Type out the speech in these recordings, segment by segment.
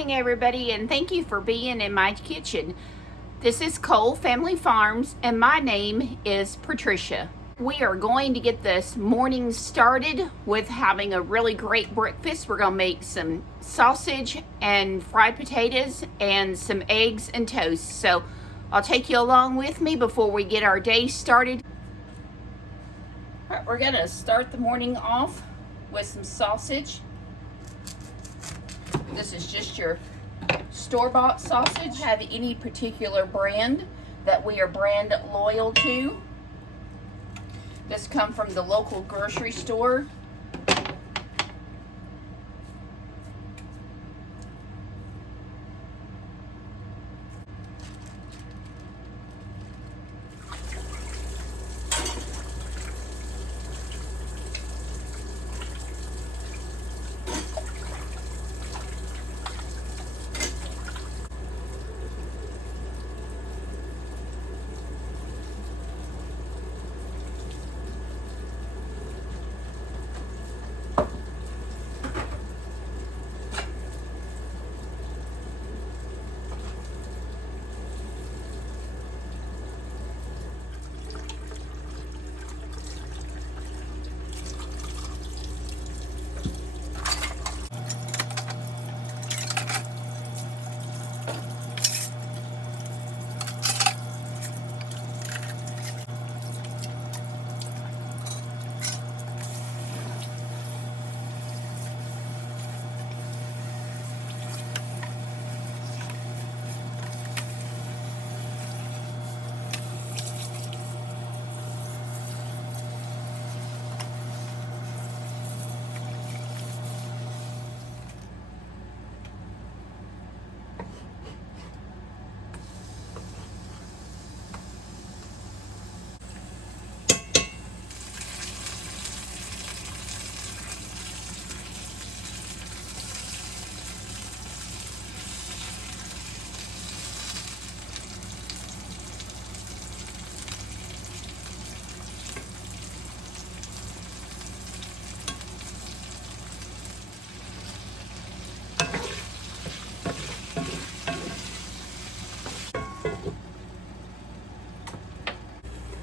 morning, everybody, and thank you for being in my kitchen. This is Cole Family Farms, and my name is Patricia. We are going to get this morning started with having a really great breakfast. We're going to make some sausage and fried potatoes and some eggs and toast. So I'll take you along with me before we get our day started. All right, we're going to start the morning off with some sausage. This is just your store-bought sausage. Have any particular brand that we are brand loyal to. This comes from the local grocery store.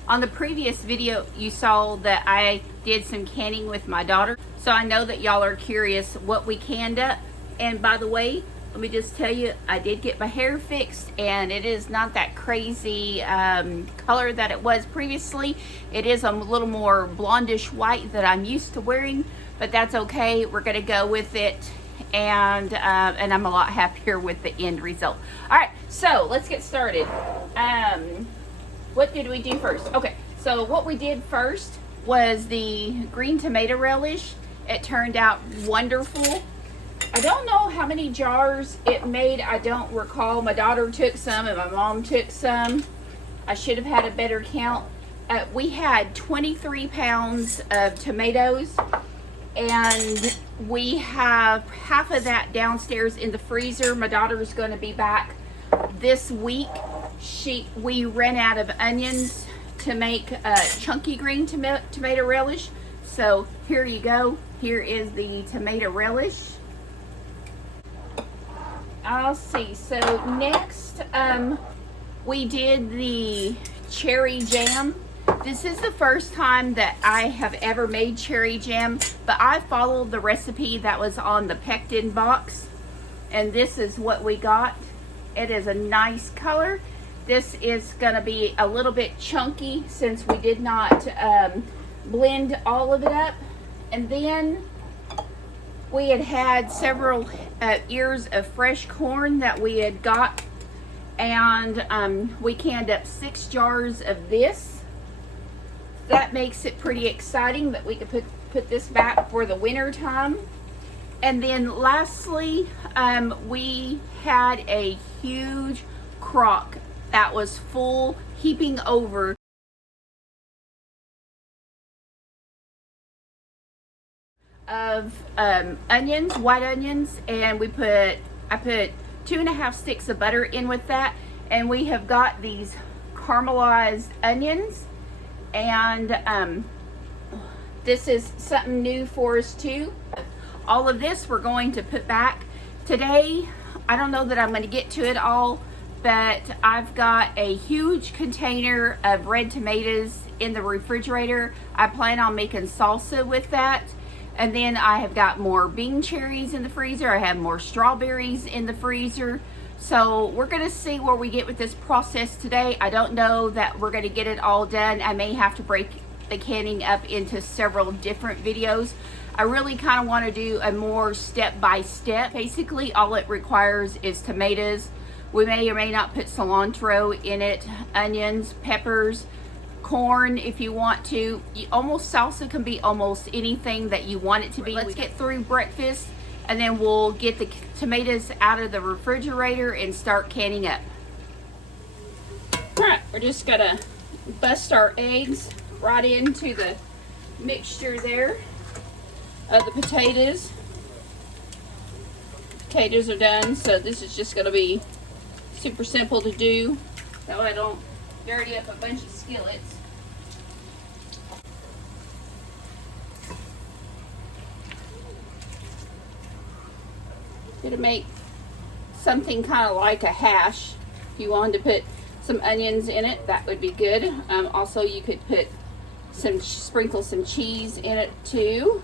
On the previous video, you saw that I did some canning with my daughter. So I know that y'all are curious what we canned up. And by the way, let me just tell you, I did get my hair fixed and it is not that crazy color that it was previously. It is a little more blondish white that I'm used to wearing, but that's okay. We're gonna go with it. And I'm a lot happier with the end result. All right, so let's get started. What did we do first? Okay, so what we did first was the green tomato relish. It turned out wonderful. I don't know how many jars it made. I don't recall. My daughter took some and my mom took some. I should have had a better count. We had 23 pounds of tomatoes, and we have half of that downstairs in the freezer. My daughter is going to be back this week. We ran out of onions to make chunky green tomato relish. So here you go. Here is the tomato relish. I'll see. So next, we did the cherry jam. This is the first time that I have ever made cherry jam, but I followed the recipe that was on the pectin box, and this is what we got. It is a nice color. This is gonna be a little bit chunky since we did not blend all of it up. And then we had several ears of fresh corn that we had got, and we canned up 6 jars of this. That makes it pretty exciting that we could put this back for the winter time. And then lastly, we had a huge crock that was full, heaping over of onions, white onions, and I put 2.5 sticks of butter in with that, and we have got these caramelized onions, and this is something new for us too. All of this we're going to put back. Today I don't know that I'm going to get to it all, but I've got a huge container of red tomatoes in the refrigerator. I plan on making salsa with that. And then I have got more bean cherries in the freezer. I have more strawberries in the freezer. So we're going to see where we get with this process today. I don't know that we're going to get it all done. I may have to break the canning up into several different videos. I really kind of want to do a more step-by-step. Basically, all it requires is tomatoes. We may or may not put cilantro in it, onions, peppers, corn if you want to. Almost salsa can be almost anything that you want it to be. Let's get through breakfast and then we'll get the tomatoes out of the refrigerator and start canning up. All right, we're just gonna bust our eggs right into the mixture there of the potatoes. Potatoes are done, so this is just gonna be super simple to do, so I don't dirty up a bunch of skillets. Gonna make something kind of like a hash. If you wanted to put some onions in it, that would be good. Also, you could put sprinkle some cheese in it too.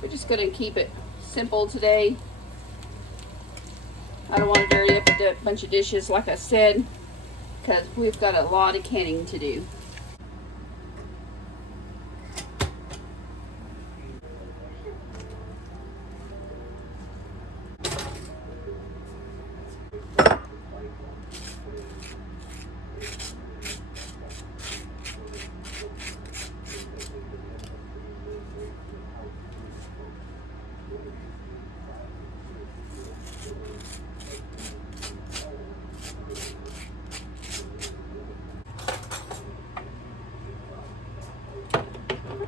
We're just gonna keep it simple today. I don't want to dirty up a bunch of dishes, like I said, because we've got a lot of canning to do.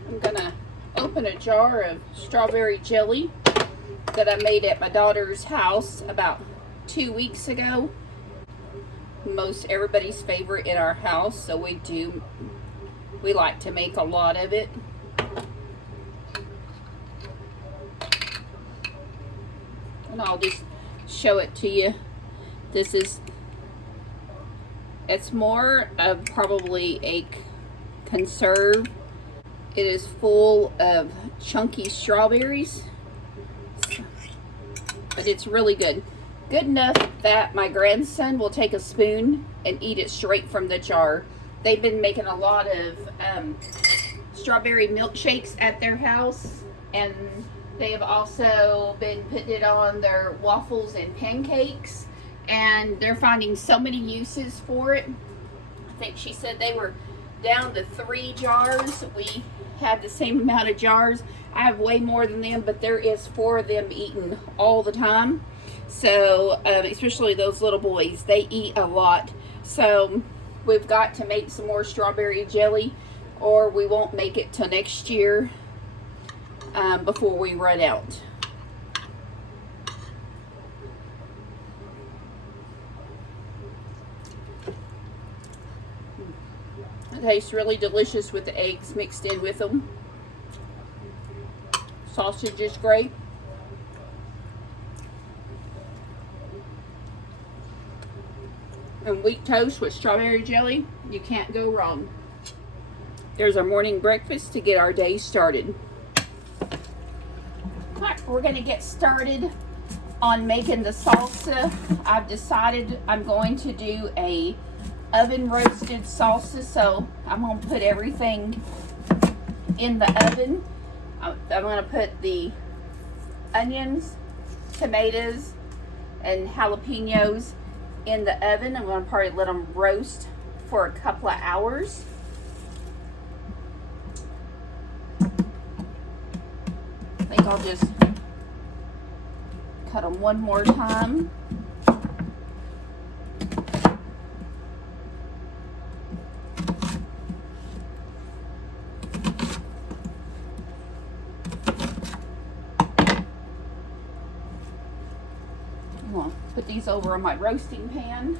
I'm gonna open a jar of strawberry jelly that I made at my daughter's house about 2 weeks ago. Most everybody's favorite in our house, so we like to make a lot of it. And I'll just show it to you. It's more of probably a conserve. It is full of chunky strawberries, but it's really good. Good enough that my grandson will take a spoon and eat it straight from the jar. They've been making a lot of strawberry milkshakes at their house, and they have also been putting it on their waffles and pancakes, and they're finding so many uses for it. I think she said they were down to 3 jars. We have the same amount of jars. I have way more than them, but there is 4 of them eaten all the time. So especially those little boys, they eat a lot. So we've got to make some more strawberry jelly, or we won't make it till next year before we run out. It tastes really delicious with the eggs mixed in with them. Sausage is great. And wheat toast with strawberry jelly, you can't go wrong. There's our morning breakfast to get our day started. Alright, we're going to get started on making the salsa. I've decided I'm going to do a oven roasted salsa, so I'm going to put everything in the oven. I'm going to put the onions, tomatoes, and jalapeños in the oven. I'm going to probably let them roast for a couple of hours. I think I'll just cut them one more time. I'm going to put these over on my roasting pan.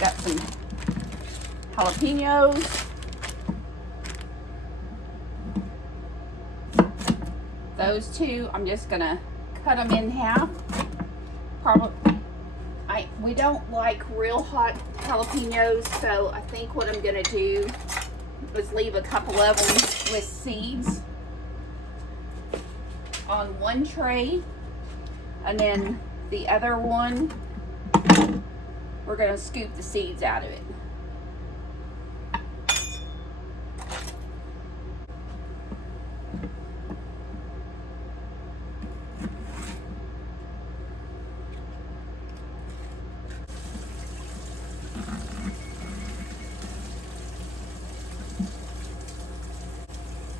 Got some jalapenos. Those two, I'm just gonna cut them in half. We don't like real hot jalapenos, so I think what I'm gonna do is leave a couple of them with seeds on one tray, and then the other one, we're gonna scoop the seeds out of it.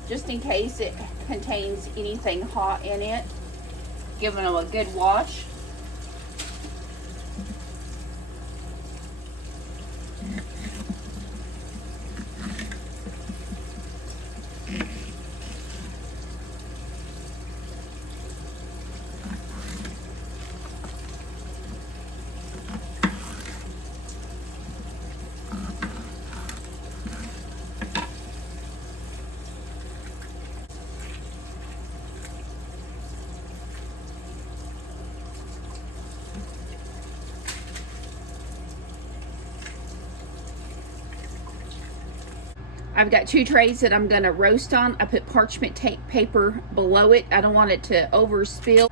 Just in case it contains anything hot in it, giving them a good wash. I've got 2 trays that I'm gonna roast on. I put parchment tape paper below it. I don't want it to overspill.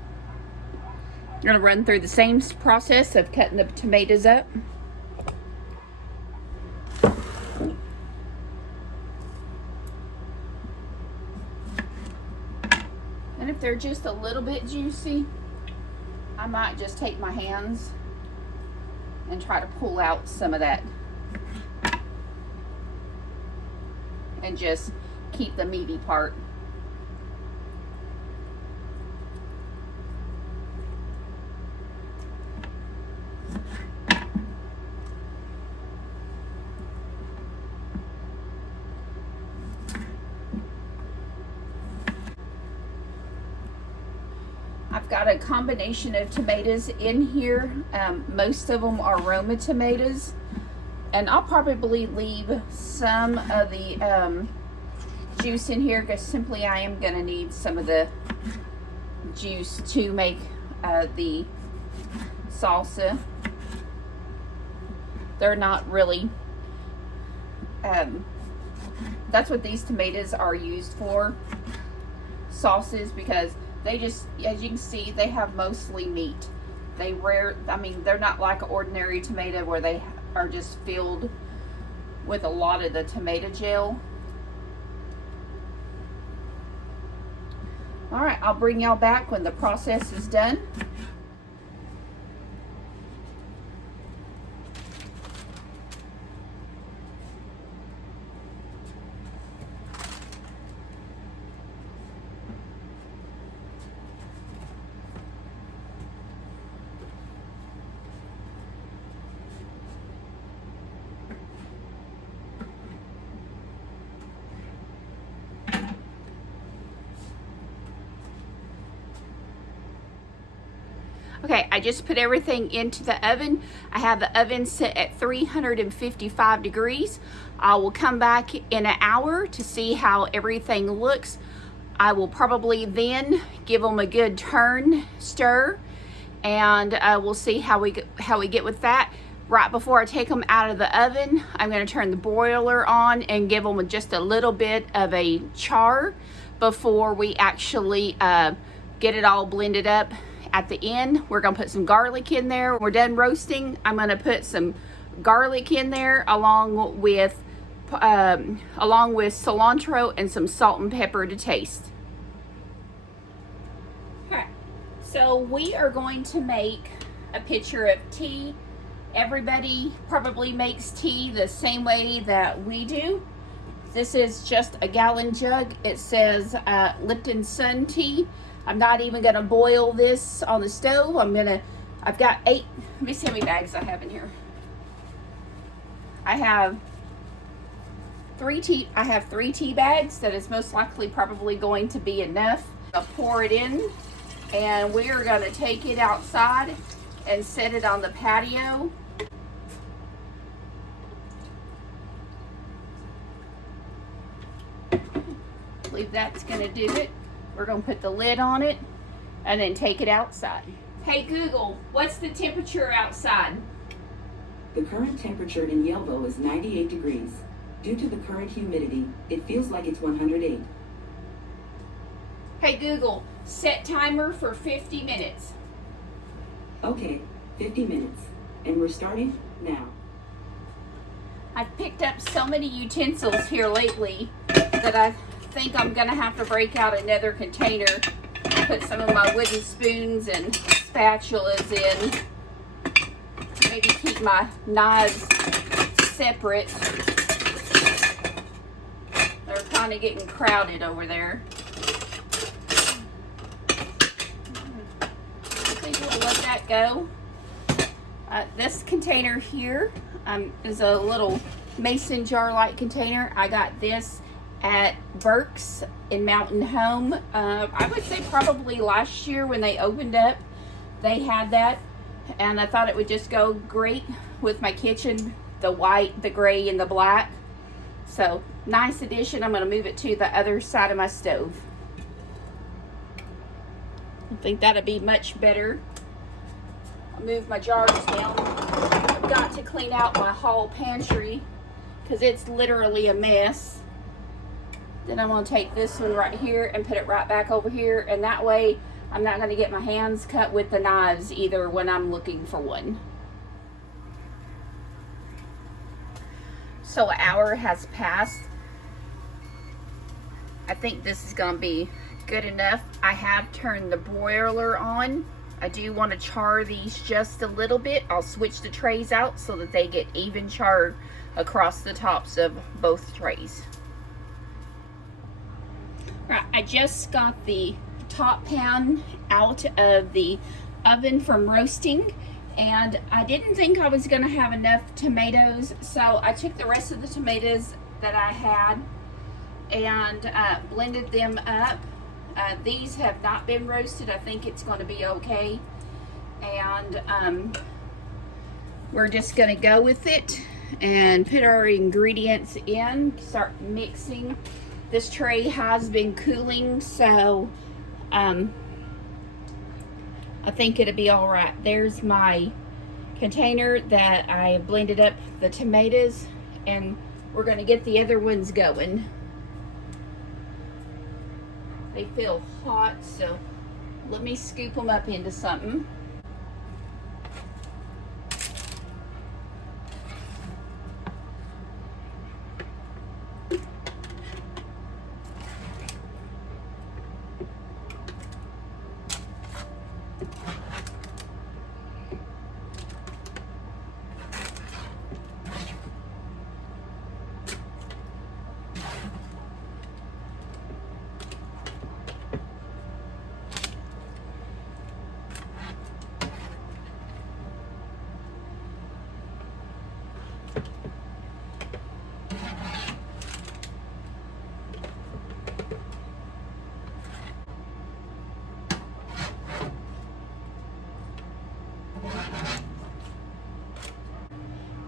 I'm gonna run through the same process of cutting the tomatoes up. And if they're just a little bit juicy, I might just take my hands and try to pull out some of that and just keep the meaty part. I've got a combination of tomatoes in here. Most of them are Roma tomatoes. And I'll probably leave some of the juice in here because simply I am going to need some of the juice to make the salsa. They're not really, that's what these tomatoes are used for, sauces, because they just, as you can see, they have mostly meat. They're not like an ordinary tomato where they are just filled with a lot of the tomato gel. All right, I'll bring y'all back when the process is done. Okay, I just put everything into the oven. I have the oven set at 355 degrees. I will come back in an hour to see how everything looks. I will probably then give them a good stir, and we'll see how we get with that. Right before I take them out of the oven, I'm going to turn the broiler on and give them just a little bit of a char before we actually get it all blended up. At the end, we're going to put some garlic in there. When we're done roasting, I'm going to put some garlic in there along with cilantro and some salt and pepper to taste. Alright, so we are going to make a pitcher of tea. Everybody probably makes tea the same way that we do. This is just a gallon jug. It says Lipton Sun Tea. I'm not even gonna boil this on the stove. I've got 8, let me see how many bags I have in here. I have 3 tea bags. That is most likely probably going to be enough. I'll pour it in, and we are gonna take it outside and set it on the patio. that's gonna do it. We're gonna put the lid on it and then take it outside. Hey Google, what's the temperature outside? The current temperature in Yellville is 98 degrees. Due to the current humidity, it feels like it's 108. Hey Google, set timer for 50 minutes. Okay, 50 minutes. And we're starting now. I've picked up so many utensils here lately that I think I'm gonna have to break out another container, put some of my wooden spoons and spatulas in, maybe keep my knives separate. They're kind of getting crowded over there. I think we'll let that go. This container here is a little mason jar-like container. I got this at Burke's in Mountain Home. I would say probably last year when they opened up, they had that. And I thought it would just go great with my kitchen, the white, the gray, and the black. So, nice addition. I'm going to move it to the other side of my stove. I think that'll be much better. I'll move my jars down. I've got to clean out my hall pantry because it's literally a mess. Then I'm going to take this one right here and put it right back over here, and that way I'm not going to get my hands cut with the knives either when I'm looking for one. So an hour has passed. I think this is going to be good enough. I have turned the broiler on. I do want to char these just a little bit. I'll switch the trays out so that they get even charred across the tops of both trays. Right, I just got the top pan out of the oven from roasting, and I didn't think I was going to have enough tomatoes, so I took the rest of the tomatoes that I had and blended them up. These have not been roasted. I think it's going to be okay, and we're just going to go with it and put our ingredients in, start mixing. This tray has been cooling, so I think it'll be all right. There's my container that I blended up the tomatoes, and we're going to get the other ones going. They feel hot, so let me scoop them up into something.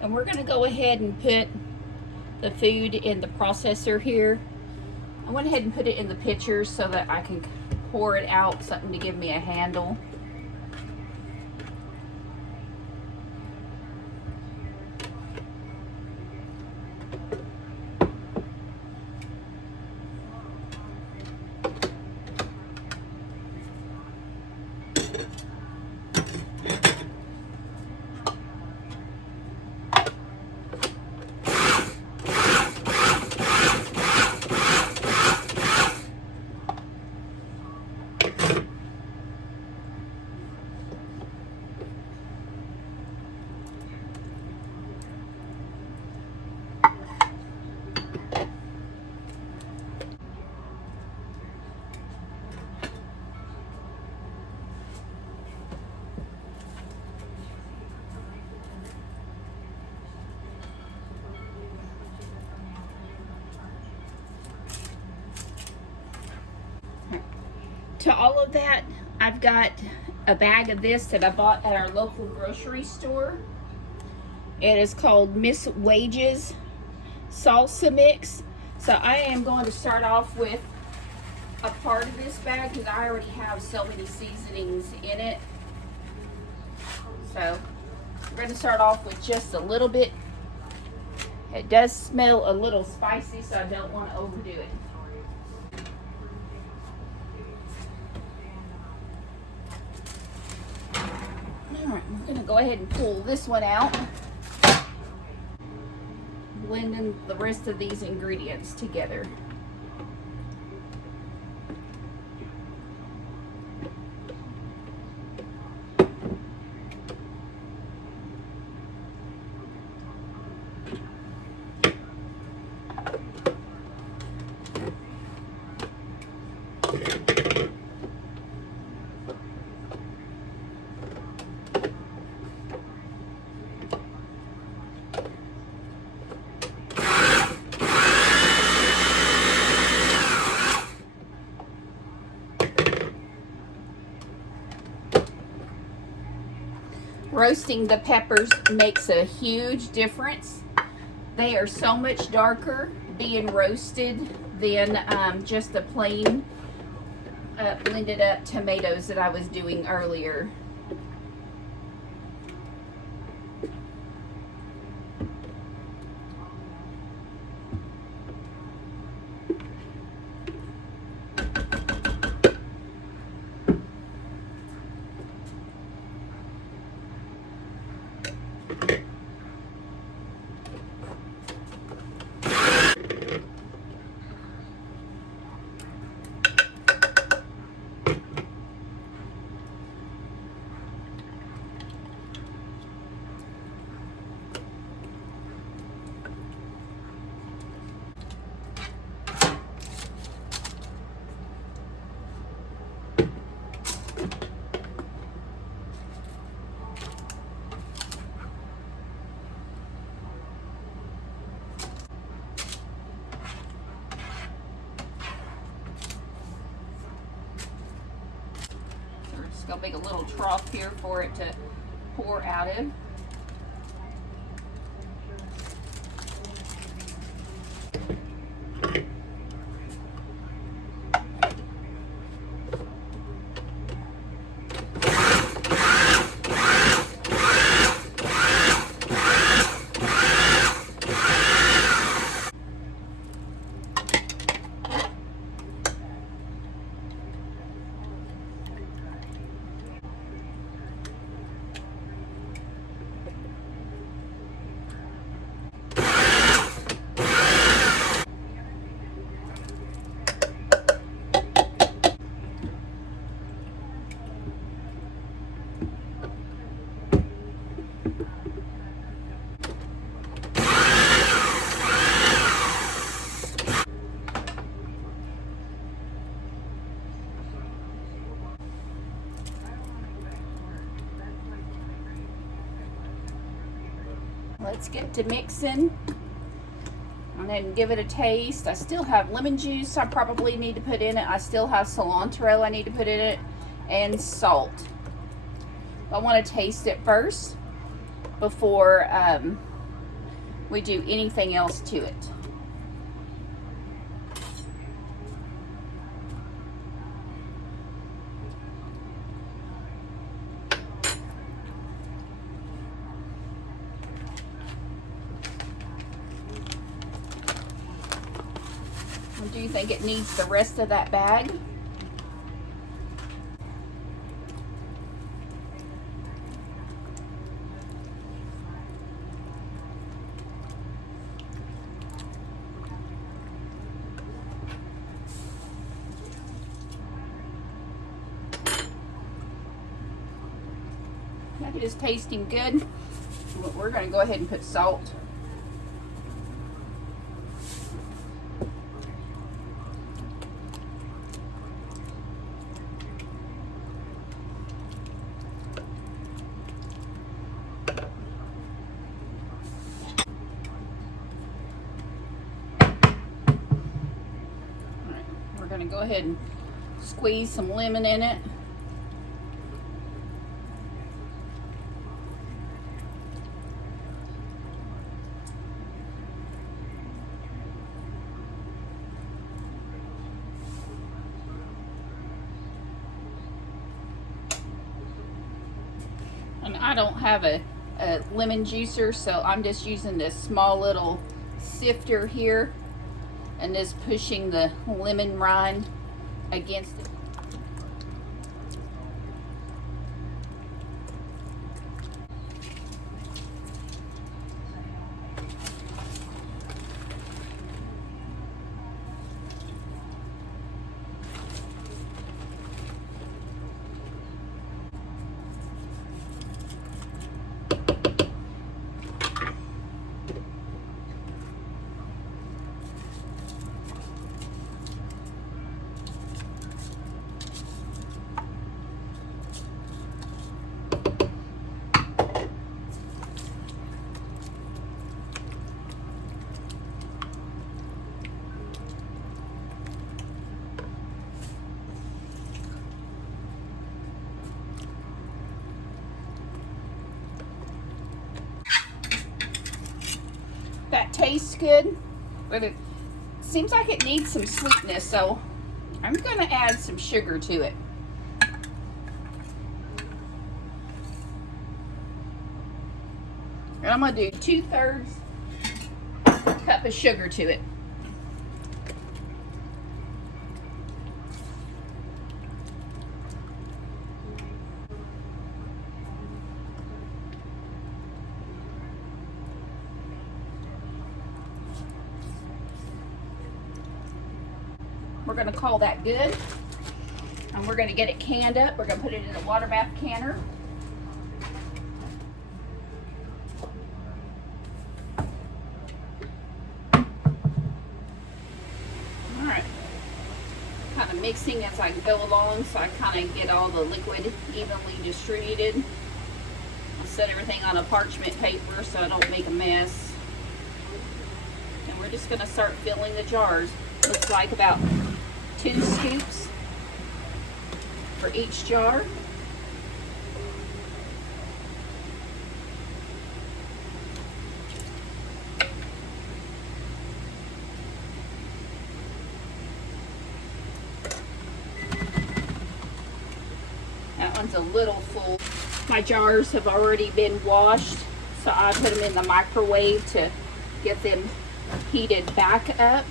And we're going to go ahead and put the food in the processor here. I went ahead and put it in the pitcher so that I can pour it out, something to give me a handle. To all of that, I've got a bag of this that I bought at our local grocery store. It is called Miss Wages Salsa Mix. So I am going to start off with a part of this bag because I already have so many seasonings in it. So we're going to start off with just a little bit. It does smell a little spicy, so I don't want to overdo it. Alright, we're going to go ahead and pull this one out. Blending the rest of these ingredients together. Roasting the peppers makes a huge difference. They are so much darker being roasted than just the plain blended up tomatoes that I was doing earlier. Gonna make a little trough here for it to pour out of. Let's get to mixing and then give it a taste. I still have lemon juice I probably need to put in it. I still have cilantro I need to put in it, and salt. I want to taste it first before we do anything else to it. Do you think it needs the rest of that bag? That is tasting good. We're going to go ahead and put salt. Going to go ahead and squeeze some lemon in it. And I don't have a lemon juicer, so I'm just using this small little sifter here and just pushing the lemon rind against it. That tastes good, but it seems like it needs some sweetness, so I'm gonna add some sugar to it. And I'm gonna do 2/3 cup of sugar to it. We're gonna call that good. And we're gonna get it canned up. We're gonna put it in a water bath canner. All right. Kind of mixing as I go along so I kind of get all the liquid evenly distributed. I'll set everything on a parchment paper so I don't make a mess. And we're just gonna start filling the jars. Looks like about 2 scoops for each jar. That one's a little full. My jars have already been washed, so I put them in the microwave to get them heated back up.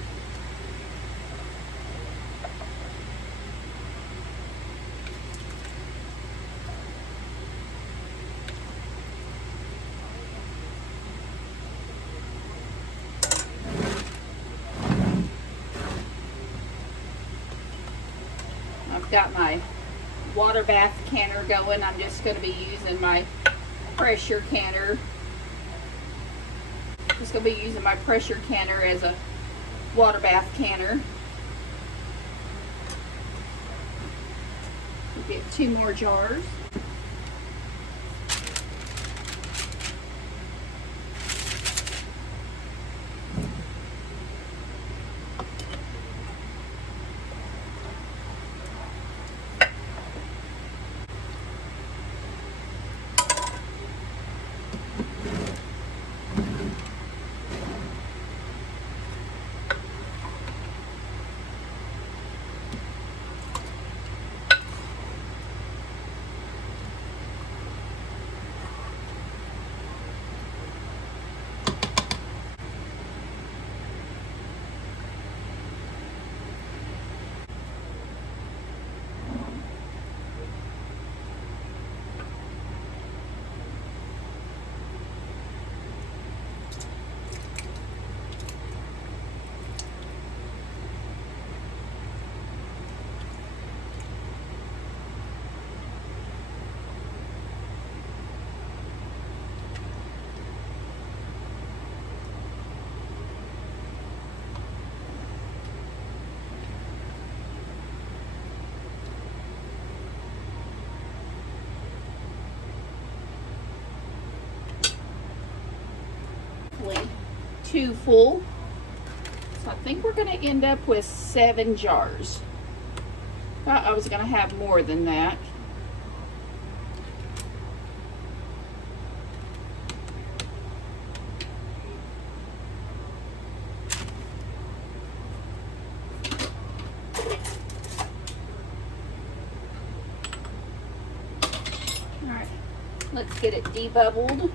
I've got my water bath canner going. I'm just going to be using my pressure canner. Just going to be using my pressure canner as a water bath canner. We'll get 2 more jars. Hopefully 2 full. So I think we're going to end up with 7 jars. Thought I was going to have more than that. All right. Let's get it debubbled.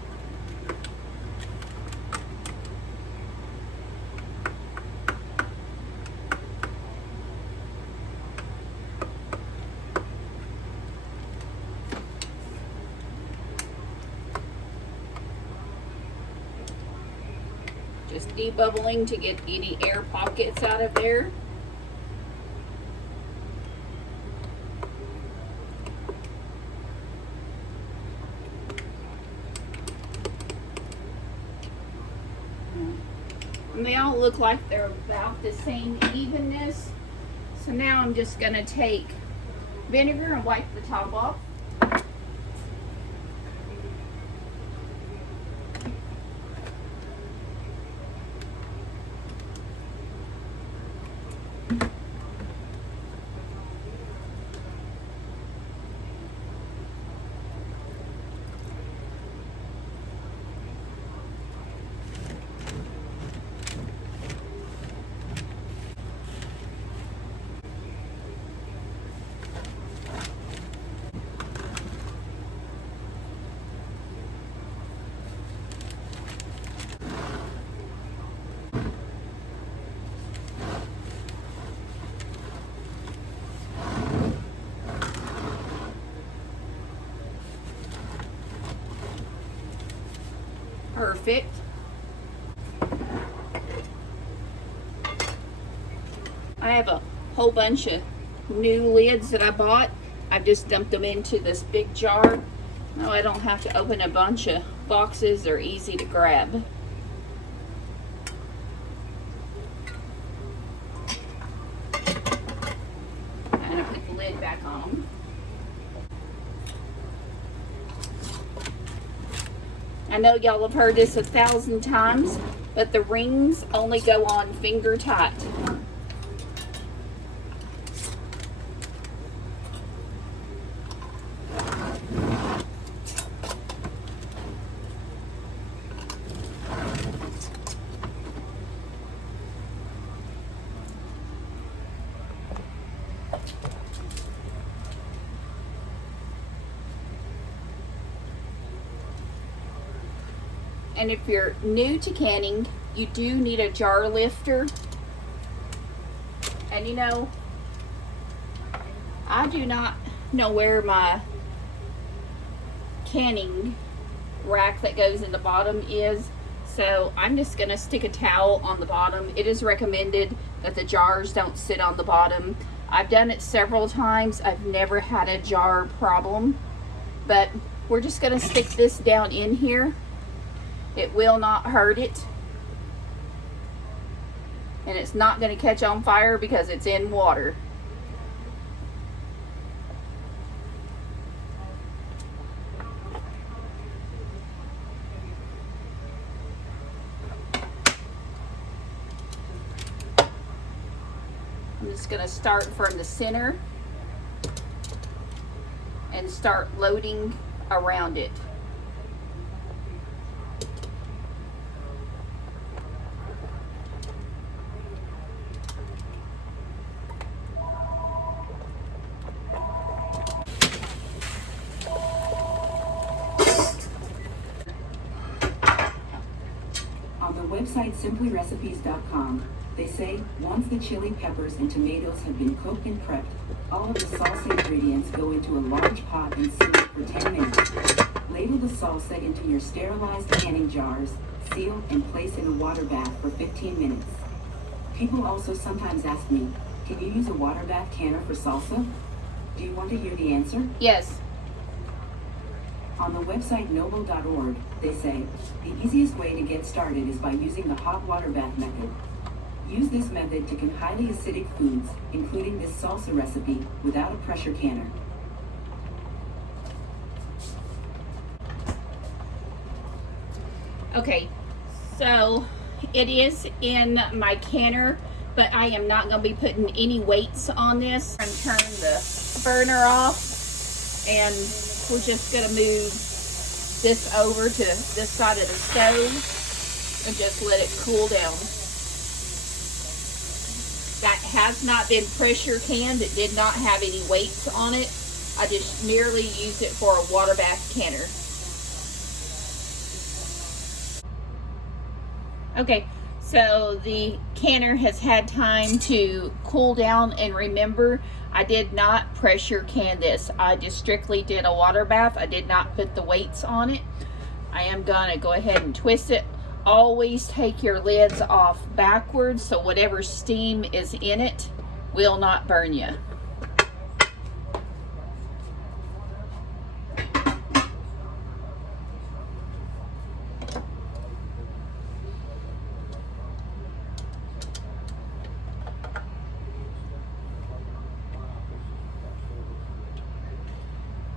Just debubbling to get any air pockets out of there. And they all look like they're about the same evenness. So now I'm just going to take vinegar and wipe the top off. Perfect. I have a whole bunch of new lids that I bought. I've just dumped them into this big jar. No, I don't have to open a bunch of boxes. They're easy to grab. And I put the lid back on. I know y'all have heard this 1,000 times, but the rings only go on finger tight. And if you're new to canning, you do need a jar lifter. And you know, I do not know where my canning rack that goes in the bottom is, so I'm just gonna stick a towel on the bottom. It is recommended that the jars don't sit on the bottom. I've done it several times. I've never had a jar problem, but we're just gonna stick this down in here. It will not hurt it. And it's not going to catch on fire because it's in water. I'm just going to start from the center and start loading around it. Website simplyrecipes.com. They say once the chili peppers and tomatoes have been cooked and prepped, all of the salsa ingredients go into a large pot and simmer for 10 minutes. Ladle the salsa into your sterilized canning jars, seal, and place in a water bath for 15 minutes. People also sometimes ask me, can you use a water bath canner for salsa? Do you want to hear the answer? Yes. On the website noble.org, they say, the easiest way to get started is by using the hot water bath method. Use this method to can highly acidic foods, including this salsa recipe, without a pressure canner. Okay, so it is in my canner, but I am not going to be putting any weights on this. I'm going to turn the burner off, and we're just going to move this over to this side of the stove and just let it cool down. That has not been pressure canned. It did not have any weights on it. I just merely used it for a water bath canner. Okay, so the canner has had time to cool down, and remember, I did not pressure can this. I just strictly did a water bath. I did not put the weights on it. I am gonna go ahead and twist it. Always take your lids off backwards so whatever steam is in it will not burn you.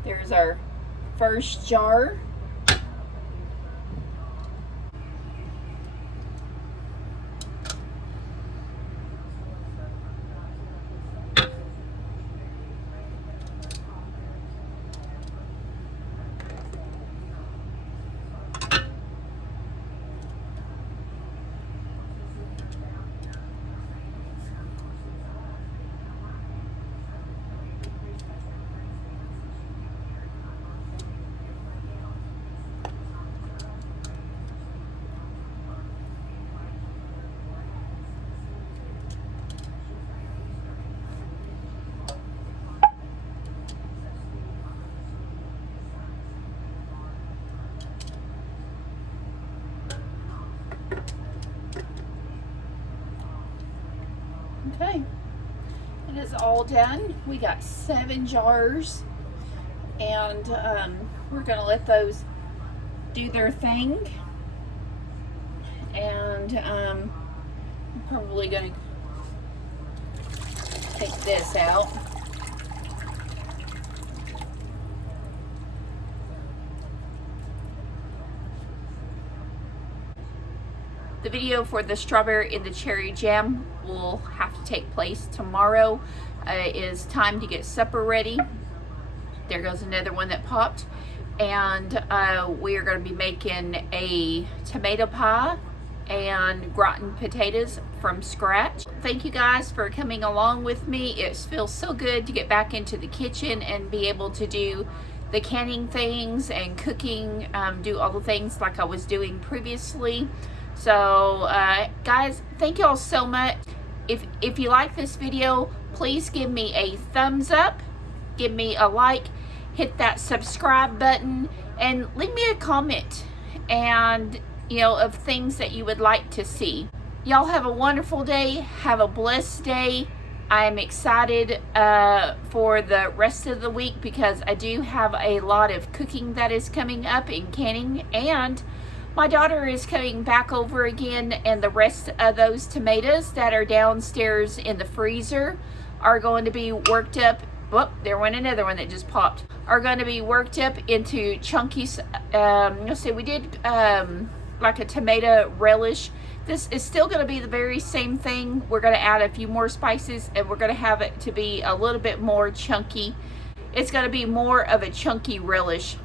There's our first jar. Okay, it is all done. We got 7 jars, and we're gonna let those do their thing. And I'm probably gonna take this out. The video for the strawberry and the cherry jam will have to take place tomorrow. It is time to get supper ready. There goes another one that popped. And we are going to be making a tomato pie and gratin potatoes from scratch. Thank you guys for coming along with me. It feels so good to get back into the kitchen and be able to do the canning things and cooking, do all the things like I was doing previously. So guys, thank you all so much. If you like this video, please give me a thumbs up, give me a like, hit that subscribe button, and leave me a comment and of things that you would like to see. Y'all have a wonderful day. Have a blessed day. I'm excited for the rest of the week because I do have a lot of cooking that is coming up in canning, and my daughter is coming back over again, and the rest of those tomatoes that are downstairs in the freezer are going to be worked up. Whoop, there went another one that just popped. Are going to be worked up into chunky, let's see, we did like a tomato relish. This is still going to be the very same thing. We're going to add a few more spices, and we're going to have it to be a little bit more chunky. It's going to be more of a chunky relish.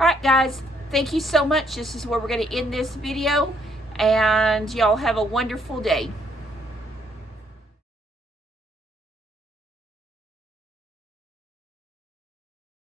All right, guys. Thank you so much. This is where we're going to end this video, and y'all have a wonderful day.